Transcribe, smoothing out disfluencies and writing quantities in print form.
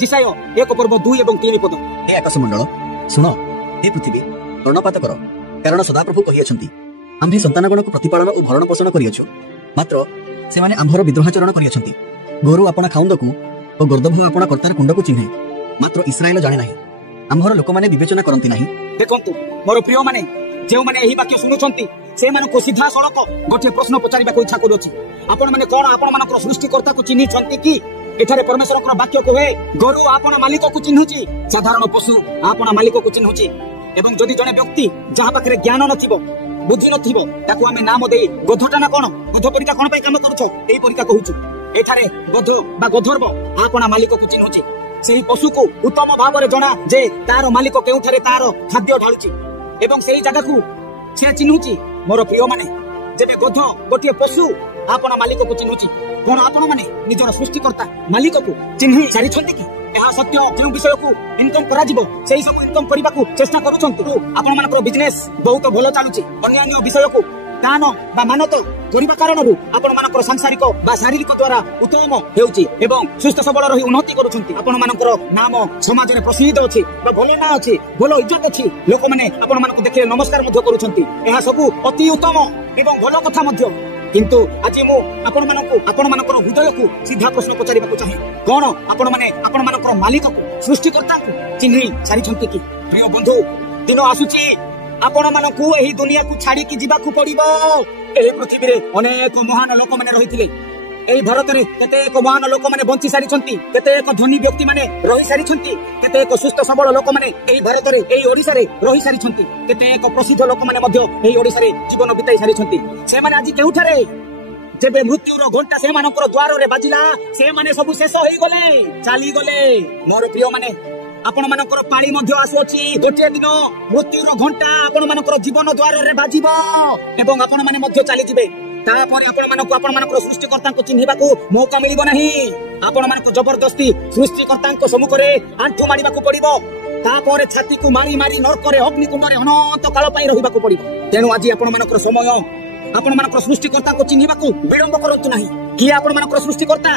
जिसाय 1 पर्व 2 और 3 पद। हे आकाशमंडल शुण, हे पृथ्वी कर्णपात कर, कारण सदाप्रभु कही आम्भे संतानगण को प्रतिपालन और भरण पोषण करियछु, मात्र से माने आम्भर विद्रोहाचरण करियछंती। गोरु आपणा खाउंदकु और गर्दभ आपणा कर्तार कुंडकु चिन्हे, मात्र इस्राएल जाने नाही। आम्भर लोक माने विवेचना करंती नाही। देखंतु मोर प्रिय माने जे माने एही वाक्य सुनुछंती से मानको सीधा सड़क गोटे प्रश्न पचारिबा को इच्छा करूछि। आपण माने कोन आपण मानकर सृष्टिकर्ता को चिन्हि छंती कि एठारे परमेश्वर वाक्य कहे गोरु आपण मालिक को चिन्हुछि, साधारण पशु आपण मालिक को चिन्हुछि। एवं जदि जने व्यक्ति जहा पाखरे ज्ञान नथिबो बुद्धि नथिबो ताकू आमे नाम देई गधटा ना कोन गध परिका कोन पई काम करूछो एई परिका कहूछु। एठारे गध बा गधर्व आपण मालिक को चिन्हुछि। सेही पशु को उत्तम भाव जना जे तार मालिक केउठारे तार खाद्य ढालुछि एवं सेही जगह को से चिन्हुछि। मोर प्रिय माने जेबे गध गोटे पशु आपण मालिक को चिन्हुछि, कोन आपण माने निजर सृष्टिकर्ता मालिक को चिन्हि सारी छथि कि यह सत्य जो विषय को इनकम करा जिवो सेही सब इनकम करबा को चेष्टा करूछंती। आपण मानकर बिजनेस बहुत भलो चालुछि, अन्य विषय को दान बा मानत करिबा कारणरू आपण मानकर सांसारिक बा शारीरिक द्वारा उत्तम हेउछि एवं सुस्थ सबल रही उन्नति करूछंती। आपण मानकर नाम समाज रे प्रसिद्ध अछि बा भलो ना अछि, भलो इज्जत अछि, लोक माने आपण मानक देखिले नमस्कार मध्य करूछंती। एहा सब अति उत्तम एवं भलो कथा मध्य, किंतु आज मु आपण मानकर हृदय को सीधा प्रश्न पचारिबा को चाहे कोन आपण माने आपण मानकर मालिक को सृष्टिकर्ता को चिन्हि सारी छंती कि? प्रिय बंधु, दिन आसुची आपण मानकू एही दुनिया को छाड़ी की जीवाकू पड़िबो। एही पृथ्वी रे अनेक महान लोक माने रहिथिले। एही भारत रे केतेक महान लोक माने बंची सारी छंती, केतेक धनी व्यक्ति माने रही सारी छंती, केतेक सुस्थ सबल लोक माने एही भारत रे एही ओडिसा रे रही सारी छंती, केतेक प्रसिद्ध लोक माने मध्य एही ओडिसा रे जीवन बिताई सारी छंती। से माने आज केउठारे जेबे मृत्युर घंटा से मानकर द्वार रे बाजिला से माने सब शेष होई गले, चाली गले। मोर प्रिय माने आपण मानकर पानी मध्य आसुछि, गोटे दिन मृत्युर घंटा आपण मानकर जीवन द्वार रे बाजिबो एवं आपण माने मध्य चाली जिवे। तापर आपण मानकर सृष्टिकर्ता को चिन्हिबा को मौका मिलिबो नाही। आपण मानकर जबरदस्ती सृष्टिकर्ता को सम्मुख रे आंठु मारिबा को पड़िबो, तापर छाती को मारी मारी नरक रे अग्निकुंड रे अनंत काल पई रहिबा को पड़िबो। तेनु आज आपण मानकर समय आपण मानकर सृष्टिकर्ता को चिन्हिबा को विलंब करंतु नाही। कि आपण मानकर सृष्टिकर्ता